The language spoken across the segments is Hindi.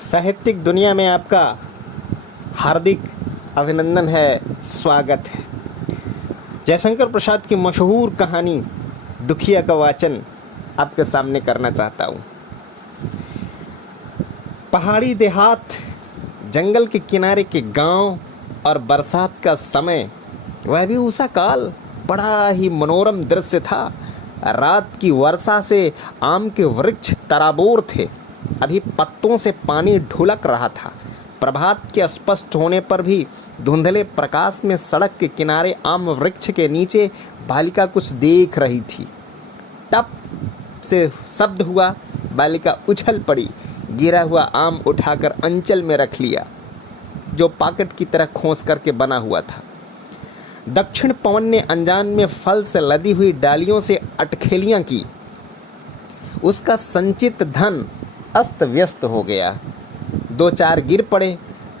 साहित्यिक दुनिया में आपका हार्दिक अभिनंदन है, स्वागत है। जयशंकर प्रसाद की मशहूर कहानी दुखिया का वाचन आपके सामने करना चाहता हूँ। पहाड़ी देहात, जंगल के किनारे के गांव और बरसात का समय, वह भी उषा काल, बड़ा ही मनोरम दृश्य था। रात की वर्षा से आम के वृक्ष तराबोर थे, अभी पत्तों से पानी ढुलक रहा था। प्रभात के स्पष्ट होने पर भी धुंधले प्रकाश में सड़क के किनारे आम वृक्ष के नीचे बालिका कुछ देख रही थी। टप से शब्द हुआ, बालिका उछल पड़ी, गिरा हुआ आम उठाकर अंचल में रख लिया, जो पॉकेट की तरह खोस करके बना हुआ था। दक्षिण पवन ने अनजान में फल से लदी हुई डालियों से अटखेलियां की। उसका संचित धन अस्त व्यस्त हो गया। दो चार गिर पड़े।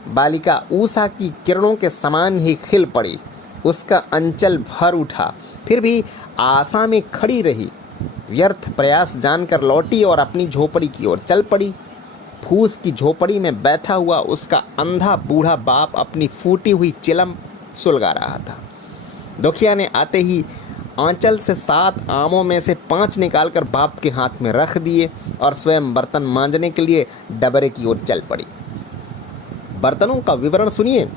बालिका उषा की किरणों के समान ही खिल पड़ी। उसका अंचल भर उठा, फिर भी आशा में खड़ी रही। व्यर्थ प्रयास जानकर लौटी और अपनी झोपड़ी की ओर चल पड़ी। फूस की झोपड़ी में बैठा हुआ उसका अंधा बूढ़ा बाप अपनी फूटी हुई चिलम सुलगा रहा था। दुखिया ने आते ही आंचल से 7 आमों में से 5 निकालकर बाप के हाथ में रख दिए और स्वयं बर्तन मांजने के लिए डबरे की ओर चल पड़ी। बर्तनों का विवरण सुनिए।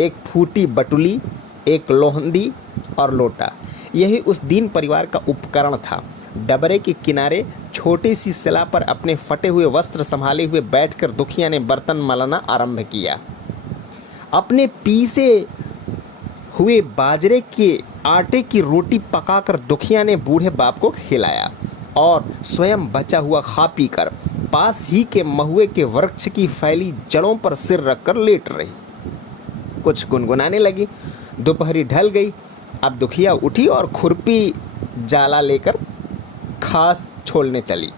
एक फूटी बटुली, एक लोहंदी और लोटा, यही उस दीन परिवार का उपकरण था। डबरे के किनारे छोटी सी सिला पर अपने फटे हुए वस्त्र संभाले हुए बैठकर दुखिया ने बर्तन मलना आरंभ किया। अपने पीसे हुए बाजरे के आटे की रोटी पकाकर दुखिया ने बूढ़े बाप को खिलाया और स्वयं बचा हुआ खा पी कर पास ही के महुए के वृक्ष की फैली जड़ों पर सिर रखकर लेट रही। कुछ गुनगुनाने लगी। दोपहरी ढल गई। अब दुखिया उठी और खुरपी जाला लेकर घास छोड़ने चली।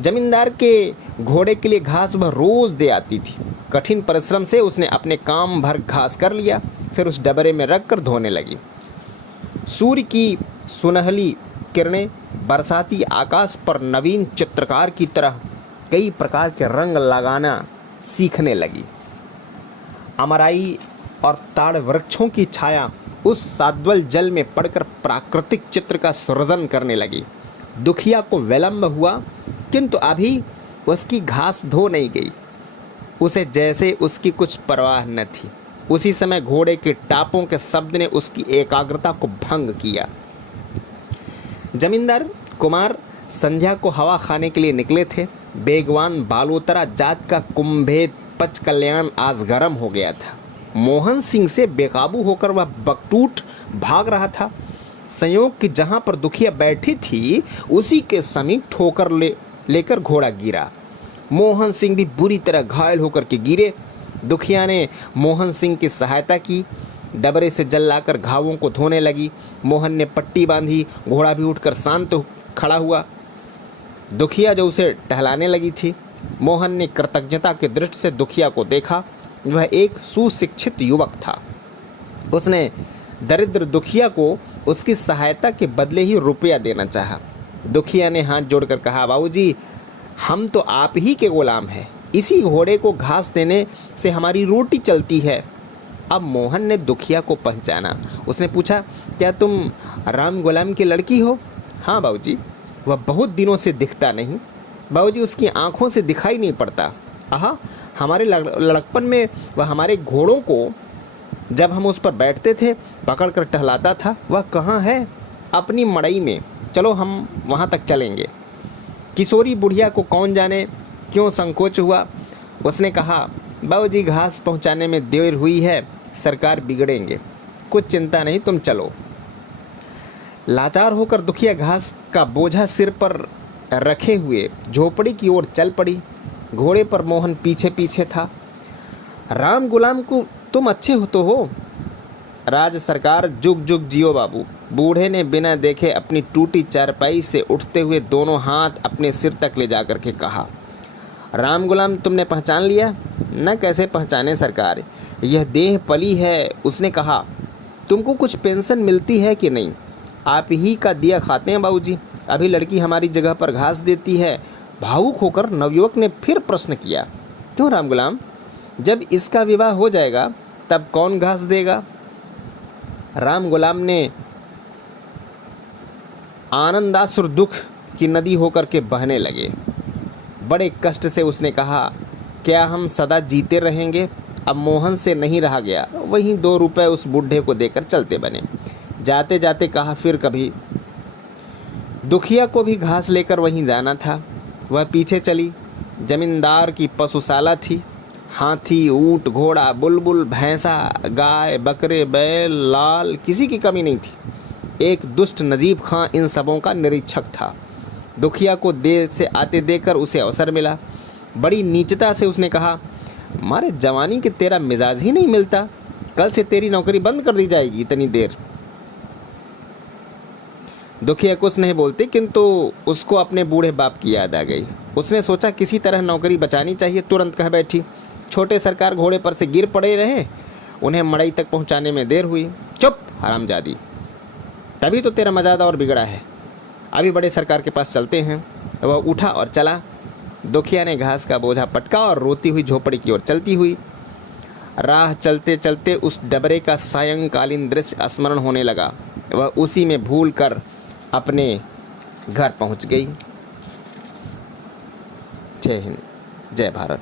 जमींदार के घोड़े के लिए घास वह रोज दे आती थी। कठिन परिश्रम से उसने अपने काम भर घास कर लिया, फिर उस डबरे में रखकर धोने लगी। सूर्य की सुनहली किरणें बरसाती आकाश पर नवीन चित्रकार की तरह कई प्रकार के रंग लगाना सीखने लगी। अमराई और ताड़ वृक्षों की छाया उस साद्वल जल में पड़कर प्राकृतिक चित्र का सृजन करने लगी। दुखिया को विलंब हुआ, किंतु अभी उसकी घास धो नहीं गई। उसे जैसे उसकी कुछ परवाह न थी। उसी समय घोड़े के टापों के शब्द ने उसकी एकाग्रता को भंग किया। जमींदार कुमार संध्या को हवा खाने के लिए निकले थे। बेगवान बालोतरा जात का कुंभेद पच कल्याण आज गर्म हो गया था। मोहन सिंह से बेकाबू होकर वह बकटूट भाग रहा था। संयोग कि जहां पर दुखिया बैठी थी उसी के समीप ठोकर लेकर घोड़ा गिरा। मोहन सिंह भी बुरी तरह घायल होकर के गिरे। दुखिया ने मोहन सिंह की सहायता की। डबरे से जल लाकर घावों को धोने लगी। मोहन ने पट्टी बांधी। घोड़ा भी उठकर शांत खड़ा हुआ। दुखिया जो उसे टहलाने लगी थी। मोहन ने कृतज्ञता की दृष्टि से दुखिया को देखा। वह एक सुशिक्षित युवक था। उसने दरिद्र दुखिया को उसकी सहायता के बदले ही रुपया देना चाहा। दुखिया ने हाथ जोड़कर कहा, बाबूजी, हम तो आप ही के गुलाम हैं। इसी घोड़े को घास देने से हमारी रोटी चलती है। अब मोहन ने दुखिया को पहचाना। उसने पूछा, क्या तुम राम गुलाम की लड़की हो? हाँ बाबूजी। वह बहुत दिनों से दिखता नहीं। बाबूजी, उसकी आंखों से दिखाई नहीं पड़ता। आहा, हमारे लड़कपन में वह हमारे घोड़ों को जब हम उस पर बैठते थे पकड़ कर टहलाता था। वह कहाँ है? अपनी मड़ई में। चलो हम वहाँ तक चलेंगे। किशोरी बुढ़िया को कौन जाने क्यों संकोच हुआ। उसने कहा, बाबूजी, घास पहुँचाने में देर हुई है, सरकार बिगड़ेंगे। कुछ चिंता नहीं, तुम चलो। लाचार होकर दुखिया घास का बोझा सिर पर रखे हुए झोपड़ी की ओर चल पड़ी। घोड़े पर मोहन पीछे पीछे था। राम गुलाम को तुम अच्छे हो तो हो। राज सरकार जुग जुग जियो बाबू। बूढ़े ने बिना देखे अपनी टूटी चारपाई से उठते हुए दोनों हाथ अपने सिर तक ले जाकर के कहा, राम गुलाम तुमने पहचान लिया? न कैसे पहचाने सरकार, यह देह पली है। उसने कहा, तुमको कुछ पेंशन मिलती है कि नहीं? आप ही का दिया खाते हैं बाबूजी। अभी लड़की हमारी जगह पर घास देती है, भावुक होकर नवयुवक ने फिर प्रश्न किया, क्यों राम गुलाम, जब इसका विवाह हो जाएगा तब कौन घास देगा? राम गुलाम ने आनंदाश्रु दुख की नदी होकर के बहने लगे। बड़े कष्ट से उसने कहा, क्या हम सदा जीते रहेंगे? अब मोहन से नहीं रहा गया, वहीं 2 रुपए उस बूढ़े को देकर चलते बने। जाते जाते कहा, फिर कभी। दुखिया को भी घास लेकर वहीं जाना था। वह पीछे चली। जमींदार की पशुशाला थी। हाथी, ऊंट, घोड़ा, बुलबुल, भैंसा, गाय, बकरे, बैल, लाल, किसी की कमी नहीं थी। एक दुष्ट नजीब खां इन सबों का निरीक्षक था। दुखिया को देर से आते देकर उसे अवसर मिला। बड़ी नीचता से उसने कहा, मारे जवानी के तेरा मिजाज ही नहीं मिलता, कल से तेरी नौकरी बंद कर दी जाएगी इतनी देर। दुखिया कुछ नहीं बोलती, किंतु उसको अपने बूढ़े बाप की याद आ गई। उसने सोचा किसी तरह नौकरी बचानी चाहिए। तुरंत कह बैठी, छोटे सरकार घोड़े पर से गिर पड़े रहे, उन्हें मड़ई तक पहुंचाने में देर हुई। चुप हरामजादी, तभी तो तेरा मजादा और बिगड़ा है। अभी बड़े सरकार के पास चलते हैं। वह उठा और चला। दुखिया ने घास का बोझा पटका और रोती हुई झोपड़ी की ओर चलती हुई। राह चलते चलते उस डबरे का सायंकालीन दृश्य स्मरण होने लगा। वह उसी में भूल कर अपने घर पहुंच गई। जय हिंद, जय भारत।